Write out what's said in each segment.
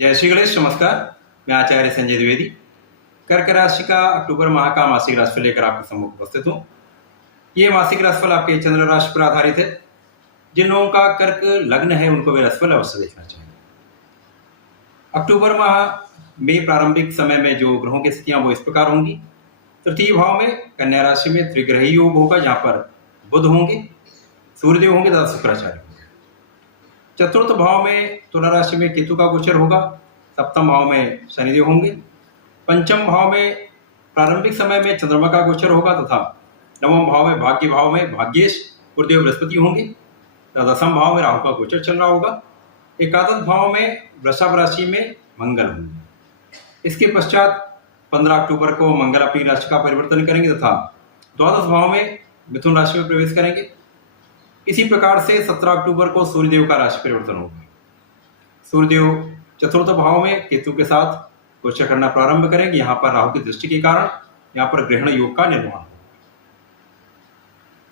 जय श्री गणेश। नमस्कार, मैं आचार्य संजय द्विवेदी कर्क राशि का अक्टूबर माह का मासिक राशिफल लेकर आपके सम्मुख उपस्थित हूँ। ये मासिक राशिफल आपके चंद्र राशि पर आधारित है। जिन लोगों का कर्क लग्न है उनको वे राशिफल अवश्य देखना चाहिए। अक्टूबर माह में प्रारंभिक समय में जो ग्रहों की स्थितियां वो इस प्रकार होंगी। तृतीय भाव में कन्या राशि में त्रिग्रही योग होगा, जहां पर बुध होंगे, सूर्यदेव होंगे तथा शुक्राचार्य होंगे। चतुर्थ भाव में तुला राशि में केतु का गोचर होगा। सप्तम भाव में शनिदेव होंगे। पंचम भाव में प्रारंभिक समय में चंद्रमा का गोचर होगा तथा नवम भाव में भाग्य भाव में भाग्येश गुरुदेव बृहस्पति होंगे तथा दसम भाव में राहु का गोचर चल रहा होगा। एकादश भाव में वृषभ राशि में मंगल होंगे। इसके पश्चात 15 अक्टूबर को मंगल अपनी राशि का परिवर्तन करेंगे तथा द्वादश भाव में मिथुन राशि में प्रवेश करेंगे। इसी प्रकार से 17 अक्टूबर को सूर्यदेव का राशि परिवर्तन होगा। सूर्यदेव चतुर्थ भाव में केतु के साथ गोचर करना प्रारंभ करेंगे। यहाँ पर राहु की दृष्टि के कारण यहाँ पर ग्रहण योग का निर्माण होगा।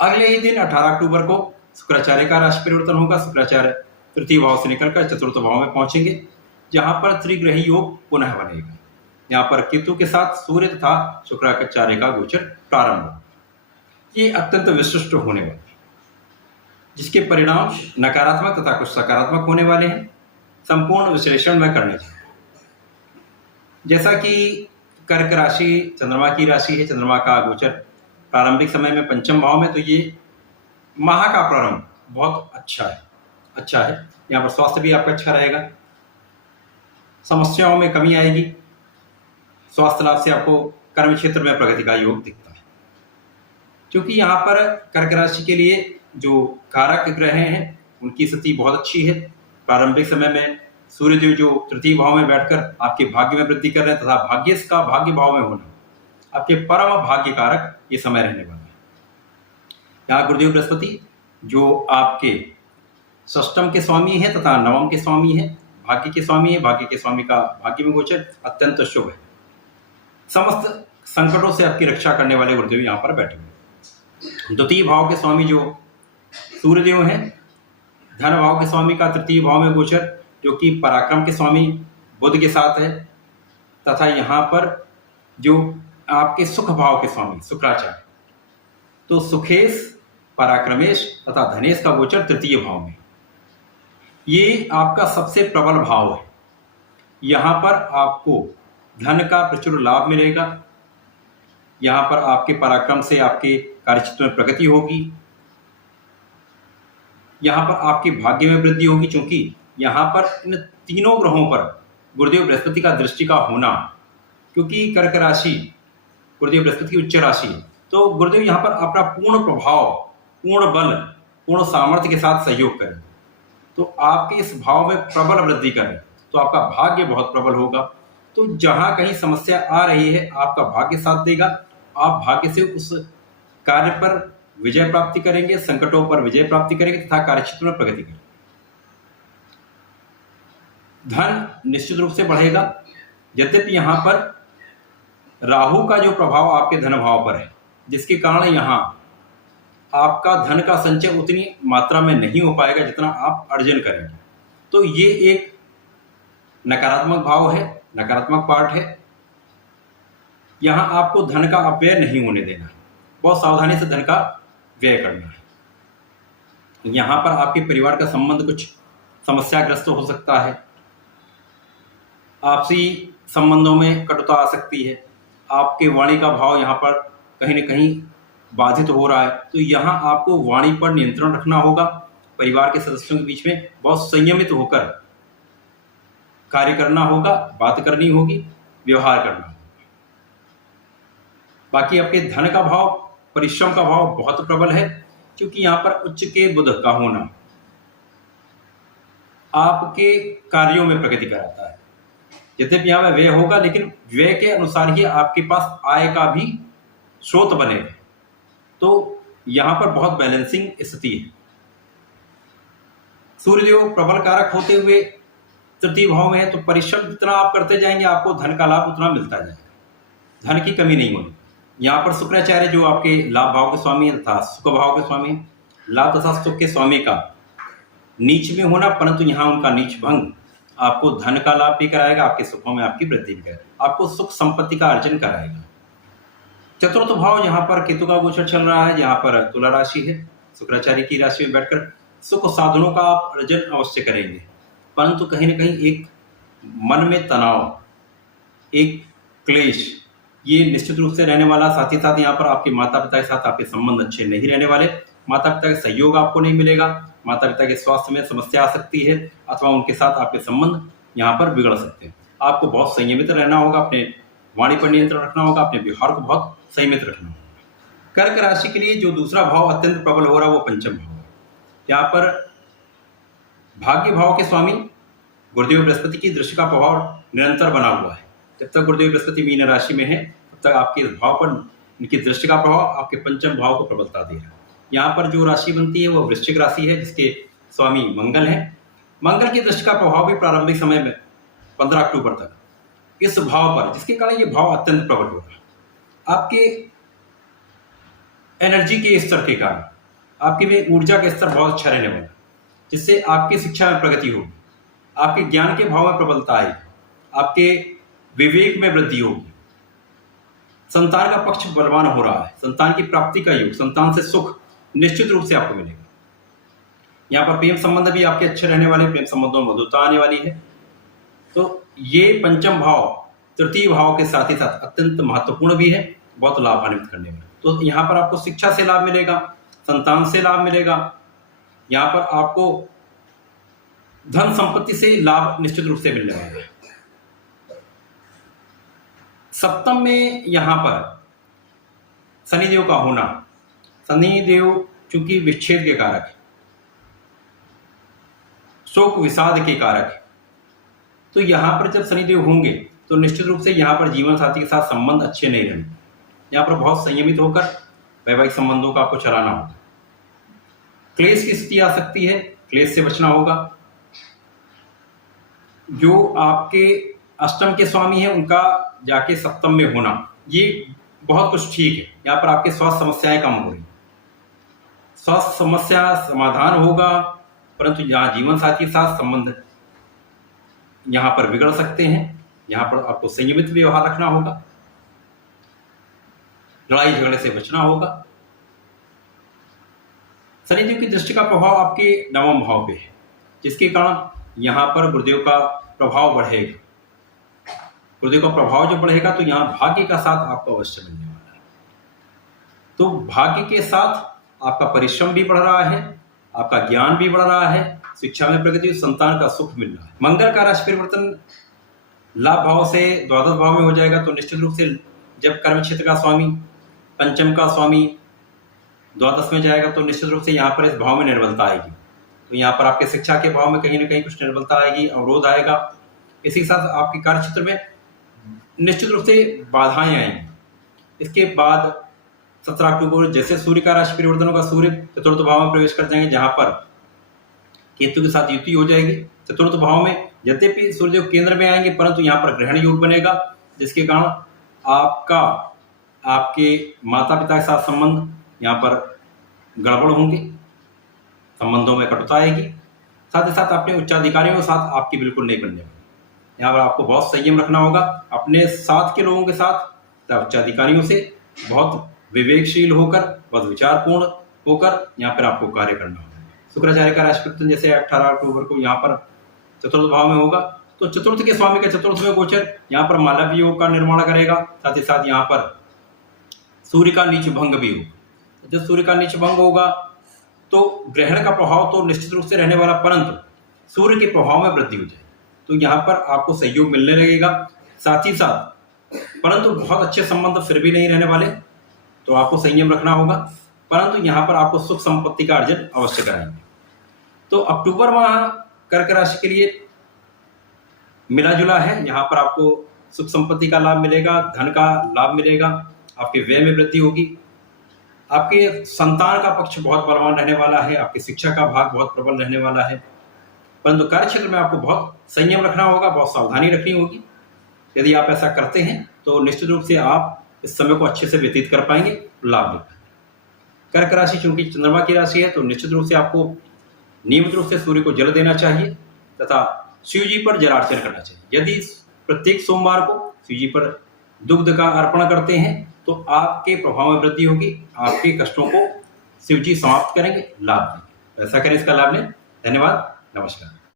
अगले ही दिन 18 अक्टूबर को शुक्राचार्य का राशि परिवर्तन होगा। शुक्राचार्य तृतीय भाव से निकलकर चतुर्थ भाव में पहुंचेंगे, जहां पर त्रिग्रही योग पुनः बनेगा। यहाँ पर केतु के साथ सूर्य तथा शुक्राचार्य का गोचर प्रारंभ होगा। ये अत्यंत विशिष्ट होने वाला है, जिसके परिणाम नकारात्मक तथा कुछ सकारात्मक होने वाले हैं। संपूर्ण विश्लेषण में करने चाहिए। जैसा कि कर्क राशि चंद्रमा की राशि है, चंद्रमा का गोचर प्रारंभिक समय में पंचम भाव में, तो ये माह का प्रारंभ बहुत अच्छा है। यहाँ पर स्वास्थ्य भी आपका अच्छा रहेगा, समस्याओं में कमी आएगी, स्वास्थ्य लाभ से आपको कर्म क्षेत्र में प्रगति का योग दिखता है। क्योंकि यहाँ पर कर्क राशि के लिए जो कारक ग्रह हैं उनकी स्थिति बहुत अच्छी है। प्रारंभिक समय में सूर्यदेव जो तृतीय भाव में बैठकर आपके भाग्य में वृद्धि कर रहे हैं तथा भाग्येश का भाग्य भाव में होना आपके परम भाग्य कारक ये समय रहने वाला है। यहाँ गुरुदेव बृहस्पति जो आपके षष्टम के स्वामी है तथा नवम के स्वामी है, भाग्य के स्वामी है। भाग्य के स्वामी का भाग्य में गोचर अत्यंत शुभ है। समस्त संकटों से आपकी रक्षा करने वाले गुरुदेव यहाँ पर बैठे हुए। द्वितीय भाव के स्वामी जो सूर्यदेव हैं, धन भाव के स्वामी का तृतीय भाव में गोचर जो कि पराक्रम के स्वामी बुध के साथ है, तथा यहाँ पर जो आपके सुख भाव के स्वामी शुक्राचार्य, तो सुखेश, पराक्रमेश तथा धनेश का गोचर तृतीय भाव में। ये आपका सबसे प्रबल भाव है। यहाँ पर आपको धन का प्रचुर लाभ मिलेगा। यहाँ पर आपके पराक्रम से आपके कार्यक्षेत्र में प्रगति होगी। यहाँ पर आपके भाग्य में वृद्धि होगी, क्योंकि यहाँ पर इन तीनों ग्रहों पर गुरुदेव बृहस्पति का दृष्टि का होना, क्योंकि कर्क राशि गुरुदेव बृहस्पति की उच्च राशि है, तो गुरुदेव यहाँ पर अपना पूर्ण प्रभाव, पूर्ण बल, पूर्ण सामर्थ्य के साथ सहयोग करें। तो आपके इस भाव में प्रबल वृद्धि करें तो आपका भाग्य बहुत प्रबल होगा। तो जहाँ कहीं समस्या आ रही है आपका भाग्य साथ देगा। आप भाग्य से उस कार्य पर विजय प्राप्ति करेंगे, संकटों पर विजय प्राप्ति करेंगे तथा कार्यक्षेत्र में प्रगति करेंगे। धन निश्चित रूप से बढ़ेगा। यद्यपि यहाँ पर राहु का जो प्रभाव आपके धन भाव पर है, जिसके कारण यहाँ आपका धन का संचय उतनी मात्रा में नहीं हो पाएगा जितना आप अर्जन करेंगे। तो ये एक नकारात्मक भाव है, नकारात्मक पार्ट है। यहाँ आपको धन का अपव्यय नहीं होने देना है, बहुत सावधानी से धन का व्यय करना है। यहाँ पर आपके परिवार का संबंध कुछ समस्याग्रस्त हो सकता है। आपसी संबंधों में कटुता आ सकती है। आपके वाणी का भाव यहाँ पर कहीं न कहीं बाधित हो रहा है, तो यहाँ आपको वाणी पर नियंत्रण रखना होगा। परिवार के सदस्यों के बीच में बहुत संयमित होकर कार्य करना होगा, बात करनी होगी, व्यवहार करना होगा। बाकी आपके धन का भाव, परिश्रम का भाव बहुत प्रबल है, क्योंकि यहाँ पर उच्च के बुध का होना आपके कार्यों में प्रगति कराता है। यद्यपि यहाँ व्यय होगा, लेकिन व्यय के अनुसार ही आपके पास आय का भी स्रोत बनेगा। तो यहाँ पर बहुत बैलेंसिंग स्थिति है। सूर्यदेव प्रबल कारक होते हुए तृतीय भाव में है, तो परिश्रम जितना आप करते जाएंगे आपको धन का लाभ उतना मिलता जाएगा, धन की कमी नहीं होगी। यहाँ पर शुक्राचार्य जो आपके लाभ भाव के स्वामी है तथा सुख भाव के स्वामी है, लाभ तथा सुख के स्वामी का नीच में होना, परंतु यहाँ उनका नीच भंग आपको धन का लाभ भी कराएगा, आपके सुखों में आपकी वृद्धि भी कराएगा, आपको सुख संपत्ति का अर्जन कराएगा। चतुर्थ भाव यहाँ पर केतु का गोचर चल रहा है, यहाँ पर तुला राशि है, शुक्राचार्य की राशि में बैठकर सुख साधनों का आप अर्जन अवश्य करेंगे, परंतु कहीं ना कहीं एक मन में तनाव, एक क्लेश ये निश्चित रूप से रहने वाला। साथ ही साथ यहाँ पर आपके माता पिता के साथ आपके संबंध अच्छे नहीं रहने वाले, माता पिता का सहयोग आपको नहीं मिलेगा, माता पिता के स्वास्थ्य में समस्या आ सकती है अथवा उनके साथ आपके संबंध यहाँ पर बिगड़ सकते हैं। आपको बहुत संयमित रहना होगा, अपने वाणी पर नियंत्रण रखना होगा, अपने व्यवहार को बहुत संयमित रखना होगा। कर्क राशि के लिए जो दूसरा भाव अत्यंत प्रबल हो रहा है वो पंचम भाव है। यहाँ पर भाग्य भाव के स्वामी गुरुदेव बृहस्पति की दृष्टि का प्रभाव निरंतर बना हुआ है। जब तक गुरुदेव बृहस्पति मीन राशि में है तब तक आपके इस भाव पर इनकी दृष्टि का प्रभाव आपके पंचम भाव को प्रबलता दे रहा है। यहाँ पर जो राशि बनती है वो वृश्चिक राशि है, जिसके स्वामी मंगल है। मंगल की दृष्टि का प्रभाव भी प्रारंभिक समय में 15 अक्टूबर तक इस भाव पर, जिसके कारण ये भाव अत्यंत प्रबल हो रहा है। आपके एनर्जी के स्तर के कारण आपके में ऊर्जा का स्तर बहुत अच्छा रहने वाला, जिससे आपकी शिक्षा में प्रगति होगी, आपके ज्ञान के भाव में प्रबलता आएगी, आपके विवेक में वृद्धि होगी। संतान का पक्ष बलवान हो रहा है, संतान की प्राप्ति का योग, संतान से सुख निश्चित रूप से आपको मिलेगा। यहाँ पर प्रेम संबंध भी आपके अच्छे रहने वाले, प्रेम संबंधों में मधुरता आने वाली है। तो ये पंचम भाव तृतीय भाव के साथ ही साथ अत्यंत महत्वपूर्ण भी है, बहुत लाभान्वित करने वाला। तो यहाँ पर आपको शिक्षा से लाभ मिलेगा, संतान से लाभ मिलेगा, यहाँ पर आपको धन संपत्ति से लाभ निश्चित रूप से मिलने वाला है। सप्तम में यहाँ पर शनिदेव का होना, शनिदेव चूंकि विच्छेद के कारक है, शोक विषाद के कारक है, तो यहाँ पर जब शनिदेव होंगे तो निश्चित रूप से यहाँ पर जीवन साथी के साथ संबंध अच्छे नहीं रहेंगे। यहाँ पर बहुत संयमित होकर वैवाहिक संबंधों का आपको चलाना होगा। क्लेश की स्थिति आ सकती है, क्लेश से बचना होगा। जो आपके अष्टम के स्वामी है उनका जाके सप्तम में होना, ये बहुत कुछ ठीक है। यहाँ पर आपके स्वास्थ्य समस्याएं कम हो रही, स्वास्थ्य समस्या समाधान होगा, परंतु यहाँ जीवन साथी के साथ संबंध यहाँ पर बिगड़ सकते हैं। यहाँ पर आपको संयमित व्यवहार रखना होगा, लड़ाई झगड़े से बचना होगा। शनिदेव की दृष्टि का प्रभाव आपके नवम भाव पे है, जिसके कारण यहाँ पर गुरुदेव का प्रभाव बढ़ेगा। गुरुदेव का प्रभाव जब बढ़ेगा तो यहाँ भाग्य का साथ आपको अवश्य मिलने वाला है। तो भाग्य के साथ आपका परिश्रम भी बढ़ रहा है, आपका ज्ञान भी बढ़ रहा है, शिक्षा में प्रगति, संतान का सुख मिल रहा है। मंगल का राशि परिवर्तन लाभ भाव से द्वादश भाव में हो जाएगा, तो निश्चित रूप से जब कर्म क्षेत्र का स्वामी, पंचम का स्वामी द्वादश में जाएगा तो निश्चित रूप से यहाँ पर इस भाव में निर्बलता आएगी। तो यहाँ पर आपके शिक्षा के भाव में कहीं ना कहीं कुछ निर्बलता आएगी, अवरोध आएगा। इसी के साथ आपके कार्य क्षेत्र में निश्चित रूप से बाधाएं आएंगी। इसके बाद 17 अक्टूबर जैसे सूर्य का राशि परिवर्तन होगा, सूर्य चतुर्थ भाव में प्रवेश कर जाएंगे, जहां पर केतु के साथ युति हो जाएगी। चतुर्थ भाव में यद्यपि सूर्य केंद्र में आएंगे, परंतु यहाँ पर ग्रहण योग बनेगा, जिसके कारण आपका आपके माता पिता के साथ संबंध यहाँ पर गड़बड़ होंगे, संबंधों में कटुता आएगी। साथ ही साथ अपने उच्चाधिकारियों के साथ आपकी बिल्कुल नहीं बनने वाली। यहाँ पर आपको बहुत संयम रखना होगा अपने साथ के लोगों के साथ, उच्चाधिकारियों से बहुत विवेकशील होकर, बहुत विचारपूर्ण होकर यहाँ पर आपको कार्य करना होगा। शुक्राचार्य का राशि परिवर्तन जैसे 18 अक्टूबर को यहाँ पर चतुर्थ भाव में होगा, तो चतुर्थ के स्वामी का चतुर्थ में गोचर यहाँ पर मालव्य योग का निर्माण करेगा। साथ ही साथ यहाँ पर सूर्य का नीच भंग भी होगा। जब सूर्य का नीच भंग होगा तो ग्रहण का प्रभाव तो निश्चित रूप से रहने वाला, परंतु सूर्य के प्रभाव में वृद्धि हो जाए तो यहाँ पर आपको सहयोग मिलने लगेगा। साथ ही साथ परंतु बहुत अच्छे संबंध फिर भी नहीं रहने वाले, तो आपको संयम रखना होगा, परंतु यहाँ पर आपको सुख संपत्ति का अर्जन अवश्य कराएंगे। तो अक्टूबर माह कर्क राशि के लिए मिला जुला है। यहाँ पर आपको सुख संपत्ति का लाभ मिलेगा, धन का लाभ मिलेगा, आपके व्यय में वृद्धि होगी, आपके संतान का पक्ष बहुत बलवान रहने वाला है, आपकी शिक्षा का भाग बहुत प्रबल रहने वाला है, परंतु कार्य क्षेत्र में आपको बहुत संयम रखना होगा, बहुत सावधानी रखनी होगी। यदि आप ऐसा करते हैं तो निश्चित रूप से आप इस समय को अच्छे से व्यतीत कर पाएंगे, लाभ मिल पाएंगे। कर्क राशि चूंकि चंद्रमा की राशि है तो निश्चित रूप से आपको नियमित रूप से सूर्य को जल देना चाहिए तथा शिव जी पर जलार्चन करना चाहिए। यदि प्रत्येक सोमवार को शिव जी पर दुग्ध का अर्पण करते हैं तो आपके प्रभाव में वृद्धि होगी, आपके कष्टों को शिव जी समाप्त करेंगे, लाभ देंगे। ऐसा करें, इसका लाभ लें। धन्यवाद, नमस्कार।